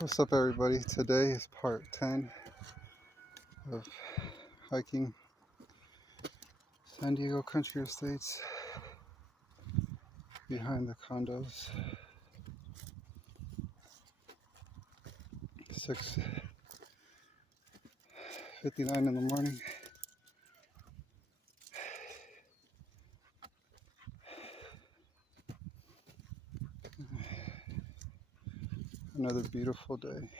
What's up, everybody? Today is part 10 of hiking San Diego Country Estates behind the condos. 6:59 in the morning. Another beautiful day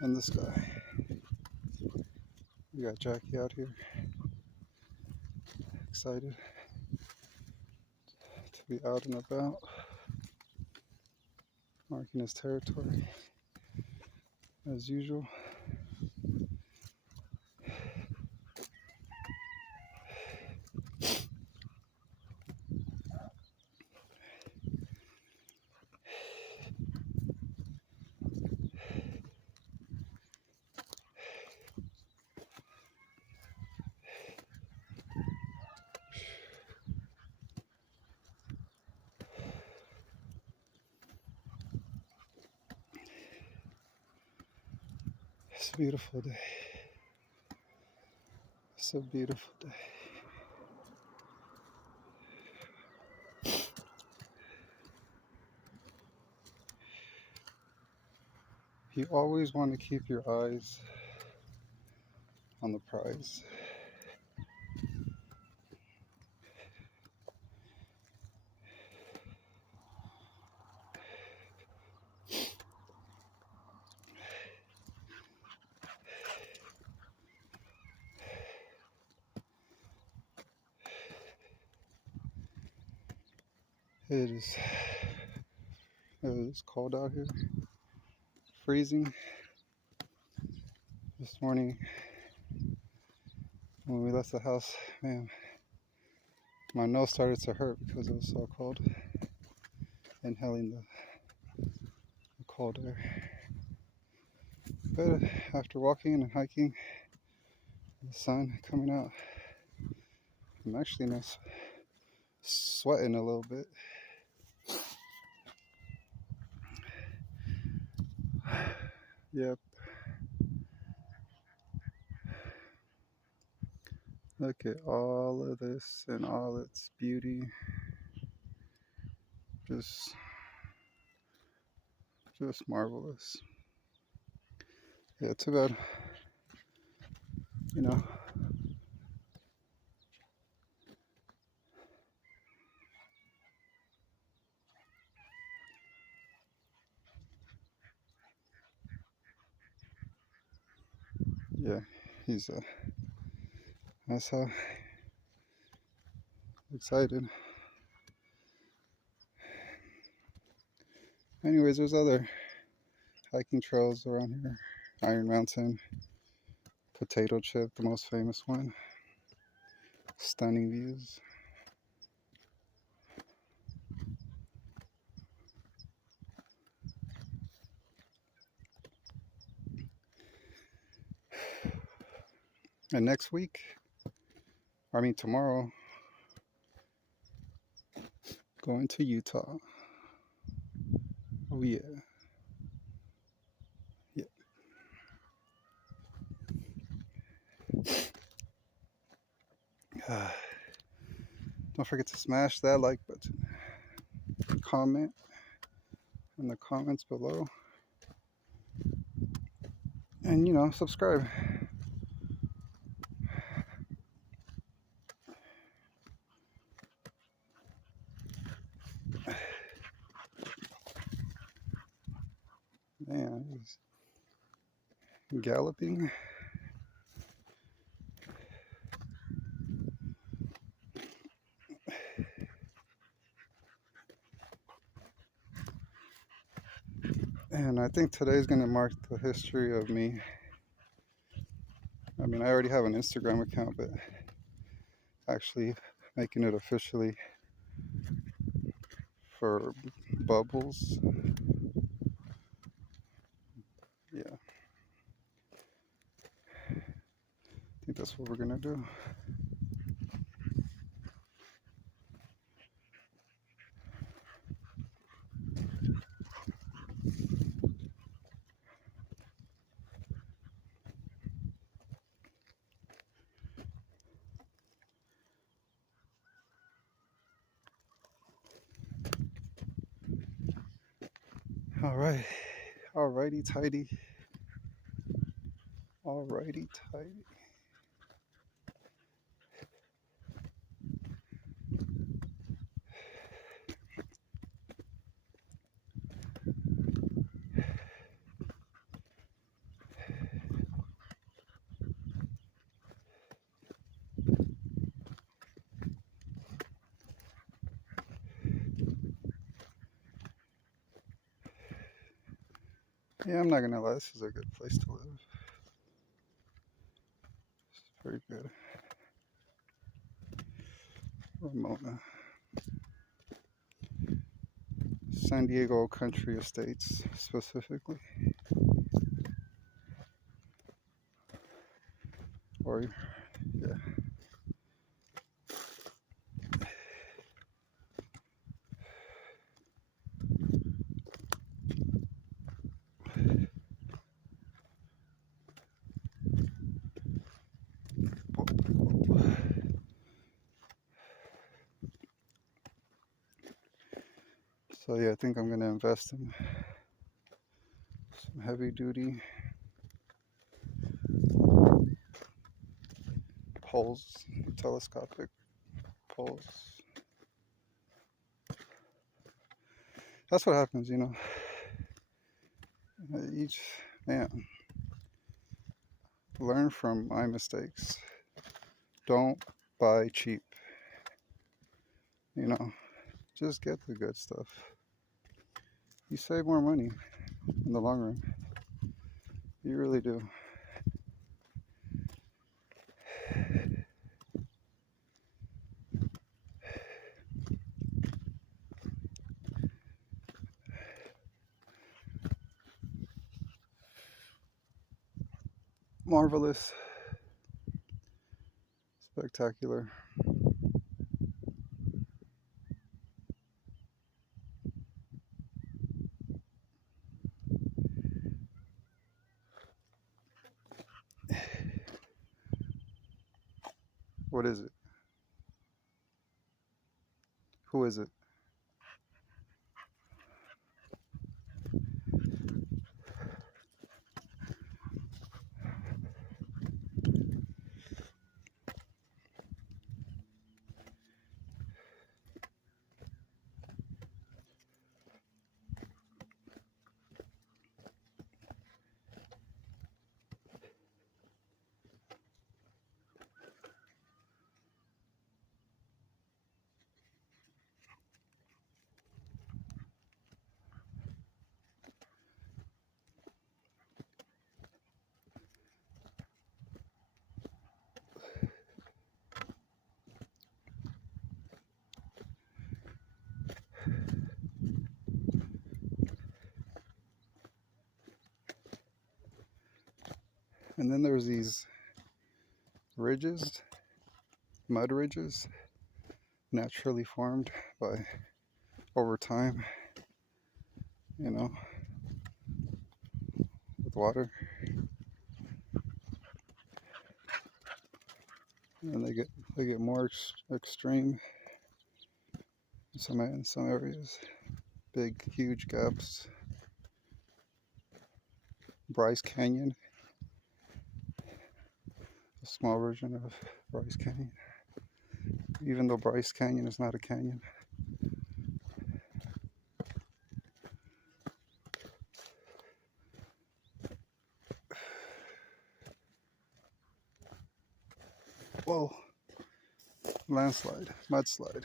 in the sky. We got Jackie out here, excited to be out and about, marking his territory as usual. It's a beautiful day. It's a beautiful day. You always want to keep your eyes on the prize. It is cold out here, freezing. This morning when we left the house, man, my nose started to hurt because it was so cold, inhaling the cold air. But after walking and hiking, the sun coming out, I'm actually not sweating a little bit. Yep. Look at all of this and all its beauty. Just marvelous. Yeah, too bad, you know. Yeah, that's how excited. Anyways, there's other hiking trails around here. Iron Mountain, Potato Chip, the most famous one. Stunning views. And next week, tomorrow, going to Utah. Oh yeah. Yeah. Don't forget to smash that like button. Comment in the comments below. And subscribe. Man, he's galloping. And I think today's going to mark the history of me. I already have an Instagram account, but actually making it officially for Bubbles. Yeah. I think that's what we're going to do. All right. Alrighty, tidy. Alrighty, tidy. Yeah, I'm not gonna lie, this is a good place to live. It's pretty good. Ramona. San Diego Country Estates, specifically. Or, yeah. So, yeah, I think I'm gonna invest in some heavy duty poles, telescopic poles. That's what happens, you know. Each man, learn from my mistakes. Don't buy cheap. You know, just get the good stuff. You save more money in the long run. You really do. Marvelous. Spectacular. What is it? Who is it? And then there's these ridges, mud ridges, naturally formed by over time, you know, with water. And they get more extreme in some areas. Big, huge gaps. Bryce Canyon, a small version of Bryce Canyon. Even though Bryce Canyon is not a canyon. Whoa, landslide, mudslide.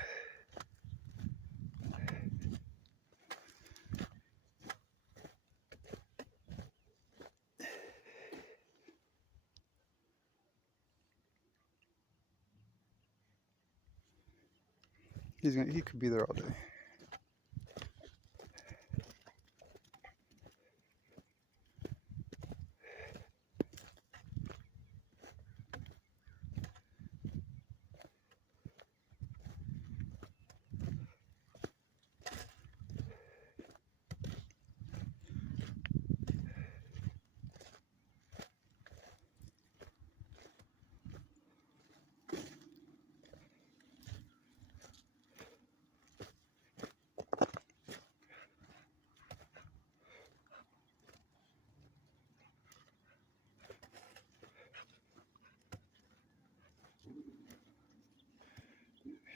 He could be there all day.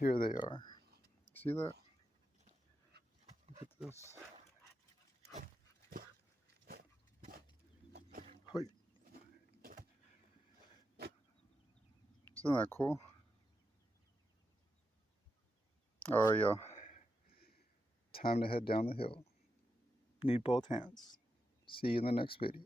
here they are. See that? Look at this. Hoi. Isn't that cool? Alright, y'all. Time to head down the hill. Need both hands. See you in the next video.